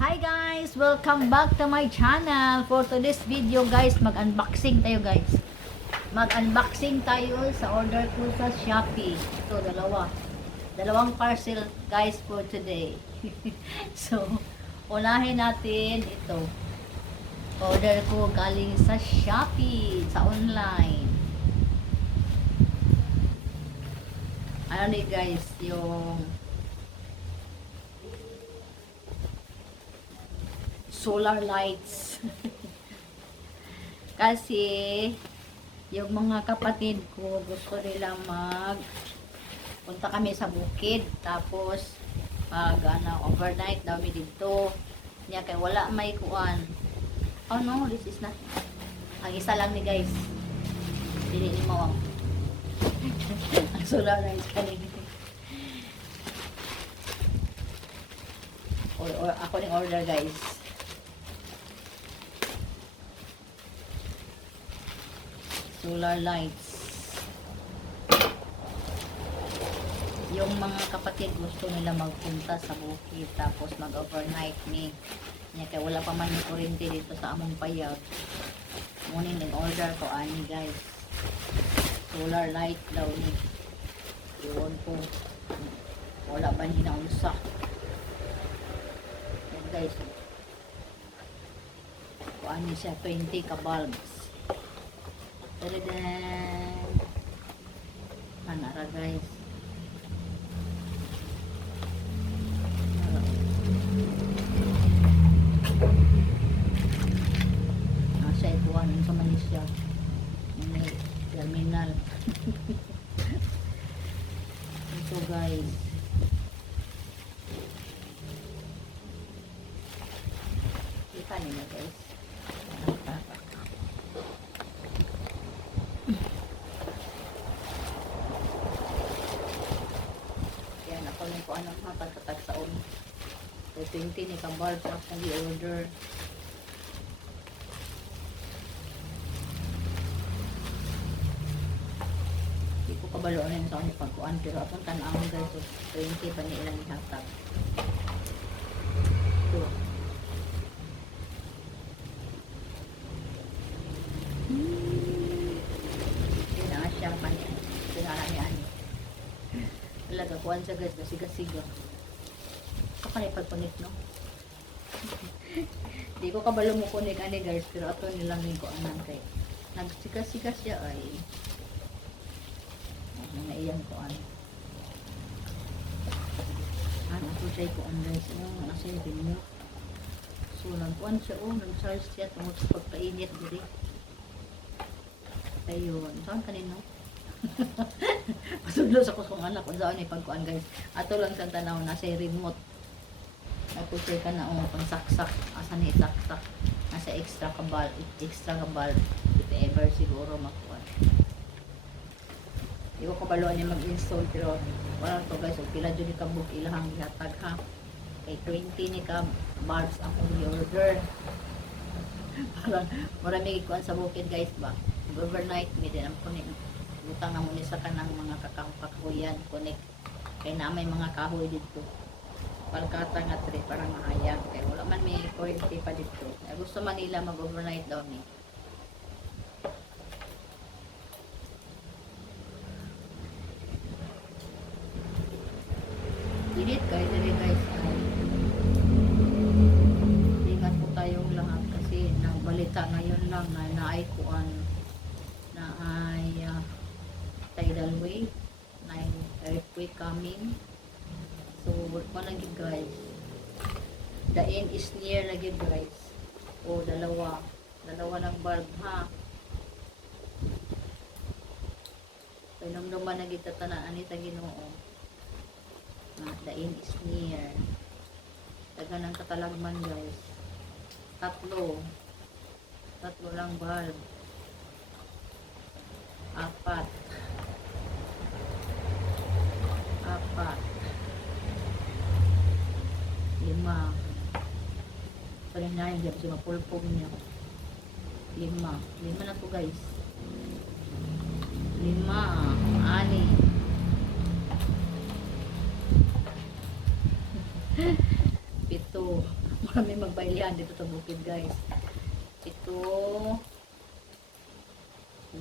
Hi guys! Welcome back to my channel. For today's video guys, mag-unboxing tayo guys. Mag-unboxing tayo sa order ko sa Shopee. Ito, dalawang parcel guys for today. So, unahin natin ito. Order ko galing sa Shopee, sa online. Ano ni guys, yung solar lights. Kasi yung mga kapatid ko gusto nila punta kami sa bukid, tapos overnight daw mi dito niya, kay wala may kuan. Oh no, this is not ang isa lang ni guys, dili ni mo ang solar lights kanina. Or ako ning order guys. Solar lights. Yung mga kapatid gusto nila magpunta sa bukid, tapos mag-overnight ni niya, kaya wala pa man yung kuryente dito sa among payag. Ngunit in order ko ani guys, solar light daw ni. Iwan ko wala ba ni naunsa. Yan guys, kuani siya 20 ka bulbs. Tadaan! Manara guys. Nasa ikuan sa Malaysia. May terminal. Ito guys. Kita nila guys. Ko anong mapatatag sa on. So 20 ni kabal sa akong i-order. Di ko kabalo ano yung sa akong pagkuan, pero atong tanawang guys, so 20 pa ni ilang ihatag. Ito. Pinasya pa niya. Pinara niya ani. Talaga, kuhan siya guys, siga-siga. Kapanay pag-connect, no? Di ko kabalo mo connect ani guys, pero ato nilang yung kuanan kay nagsiga-siga siya ay mga iyang kuan. Ako siya kuan guys, yung nasa yung pinyo. So, nagkuhan siya, nag-charge siya tungkol sa pagpainit, diri. Ayun, saan kanino? Pasudlo sa kusong anak kung saan ipagkuan guys. Ato lang sa tanaw na sa remote. Nagpusay ka na pang saksak. Asa ni saksak? Nasa extra kabal. If ever siguro makuan. Di ko kabalo ni mag-install, pero wala to guys. Pila dyan ni kabuk ilahang ihatag ha. Kay 20 ni ka bars akong i-order. Parang marami ikuan sa bukid guys ba. Overnight mi din ang kunin. Butang nga muna sa kanang mga kakahuyan, connect. Kaya na may mga kahoy dito. Palkata nga tre, parang mahayag. Kaya wala man may kuryente pa dito. Kaya gusto man nila mag-overnight daw ni. Didit kayo dali guys. Ingat po tayong lahat kasi nang balita ngayon lang na naikuan na ay tidal wave, na earthquake coming. So work pa lagi guys, the end is near lagi guys. O dalawa ng bulb ha. Pinamduman na kita tanaan ni Ginoo. The end is near. Taga ng katalagman guys. Tatlo lang bulb. Apat. Lima. Paling na yung kasi mapulpog niya. Lima na to guys. 5, 6. 7, Marami magbailihan dito sa bukid, guys. Ito, 8.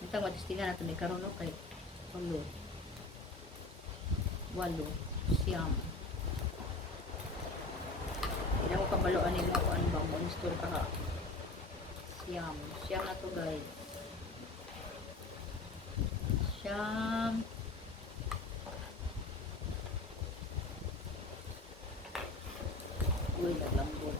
Ito, matistingan natin may karoon, okay? 8. 8. Siyam. Hindi ako kabaloan nila kung ano ba. Monster ka ha. Siyam. Siyam na to, guys. Siyam. Uy, naglambot.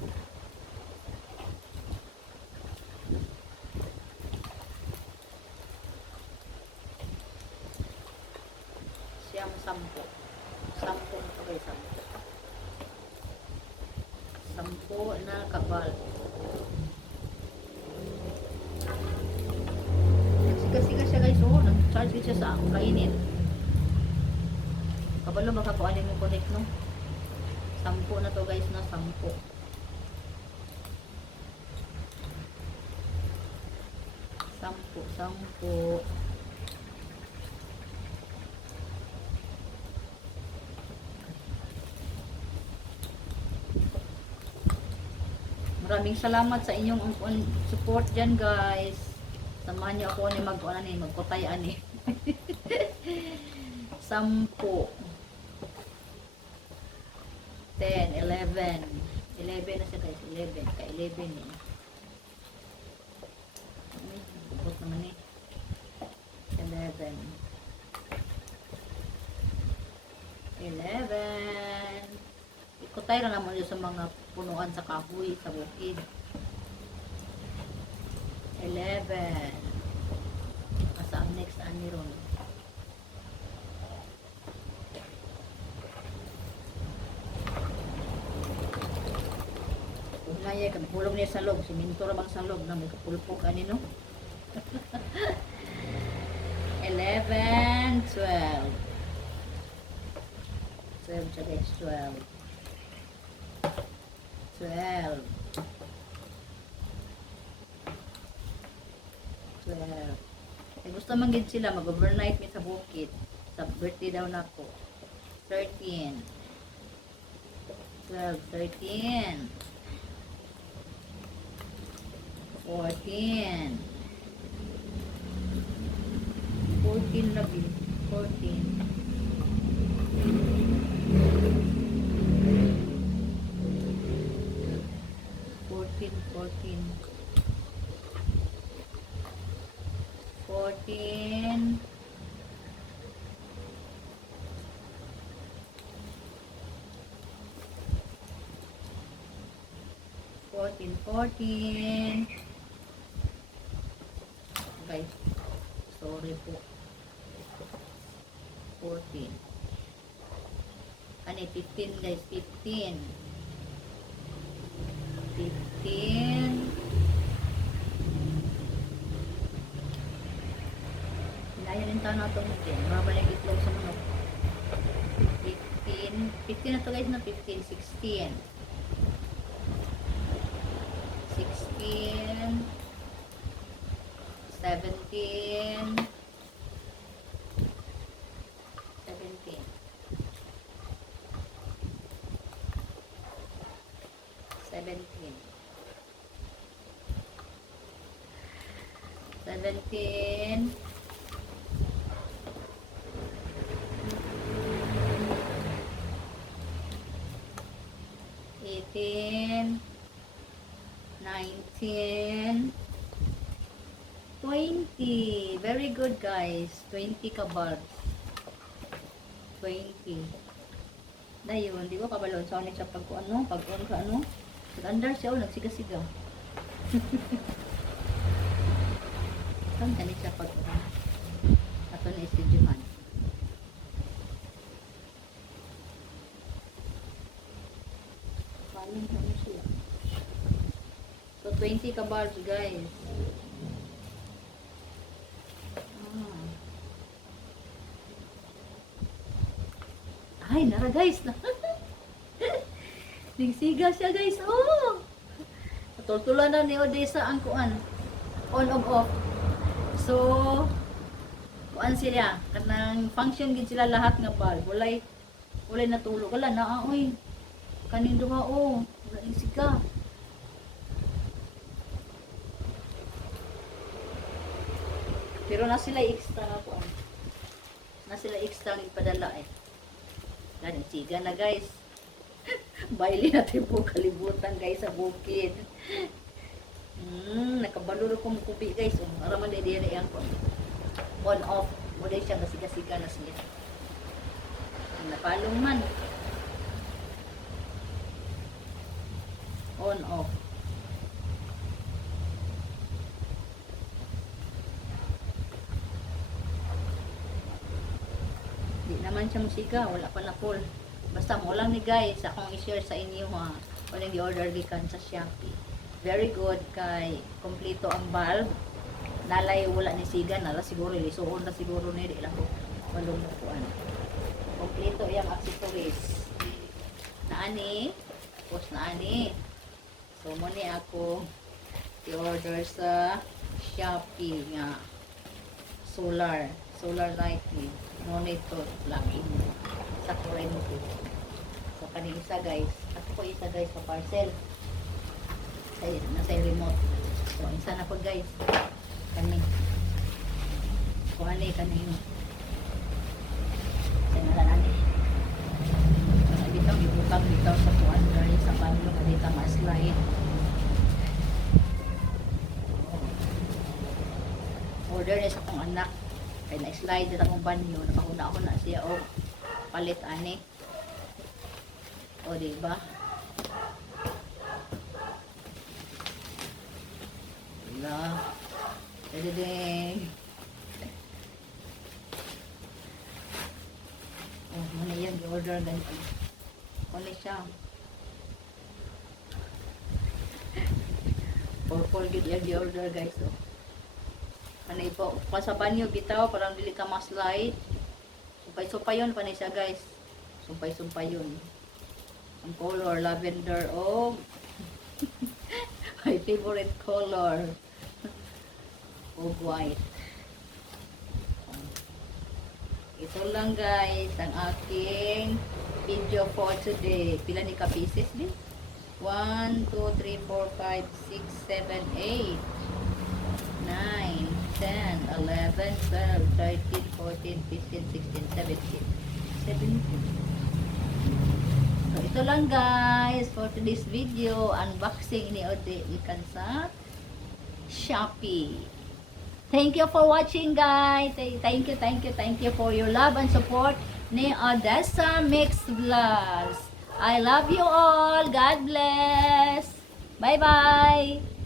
Siyam, 10. 10 na to, guys. 10 na kabal. Nagsika-sika siya, guys. Oh, nag-charge siya sa kainit. Kabalo baka kung ano mo connect, no? 10 na to, guys, na 10. Sampu. Maraming salamat sa inyong support dyan, guys. Samahan niyo ako ni magkutayan eh. 10, 10, 11. 11 na siya, guys. 11. Ka-11 eh. Bukot naman eh. 11. 11. Ikutay na naman yun sa mga punuan sa kahoy, sa bukid. 11. Asa ang next ani ron? Kaya kapulong niya sa loob, siminto ramang sa loob na may kapulpok ani no. 11, 12. 12 siya, guys, 12. 12. 12. Eh, gusto man gid sila mag-overnight mi sa bukid. Sa birthday daw nako. 13. 12, 13. 14. 14 lagi. 14. 14. 14. 14. Guys, sorry po. 14. Ano, 15 guys, 15. 15. Hinaya rin tayo na itong mabalik itlog sa manok. 15. 15 na to guys na 15. 16. 16. 17. 17. 17. 17. 18. 19. 20. Very good, guys. 20 kabals. 20. Dayon, di ko kabalon sa ulit sa pag-on ka ano. Nag-andar siya o nagsiga-siga. Saan ka siya pag-on? Ato na istidyohan. Paling kami siya. So, 20 kabals, guys. Ay, nara guys. Nagsiga siya guys. Oh! Tutultulan na ni Odessa ang kuan. On og off. So, kuan sila. Kanang function gid sila lahat nga bal. Walay natulog. Wala na, oy. Kanin duha o. Wala yung siga. Pero na sila extra na po. Na sila extra ng ipadala eh. Ganun, siga na guys. Baili natin po kalibutan guys sa bukid. Nakabaluro ko mo kubi guys. Araman na diyan na yan po. On off. Muna siya gasiga-siga na siya. Napalong man. On off. Di naman siya musiga, wala pa na full. Basta mo lang ni guys, akong i-share sa inyo ha. Walang i-order gikan sa Shopee. Very good kay kompleto ang bulb. Nalay wala ni siga, nala siguro lisuon na siguro ni di lang ko malumukuan. Kompleto yang accessories. Naani, tapos naani. So mo ni ako i-order sa Shopee nga solar lighting. Monitor plug-in sa kurente. So kani isa guys, ako po isa guys sa parcel. Nasa remote. So isa na po guys. Kani. Kani kanino. Sana na nani. Dito ibutang dito sa kuan guys sa bando dito ma-slide. Order ni sa akong anak. Kaya na-slide na akong banyo, napakuna ako na siya, palit ani. O, diba? Wala. Dadadeng. Oh, muna yan, i-order ganito. Kuli siya. Purple good yan, i-order guys, oh. Ano po, sa banyo bitaw, parang dili ka ma-slide. Sumpay-sumpay yun, panay siya guys. Sumpay-sumpay yun. Ang color, lavender, oh. My favorite color. Oh, white. Ito lang guys, ang aking video for today. Pila ni ka-pieces din? 1, 2, 3, 4, 5, 6, 7, 8, 9, 10, 11, 12, 13, 14, 15, 16, 17. So, ito lang guys for today's video. Unboxing ni Ode ikan sa Shopee. Thank you for watching guys. Thank you for your love and support ni Odessa Mix Vlogs. I love you all. God bless. Bye-bye.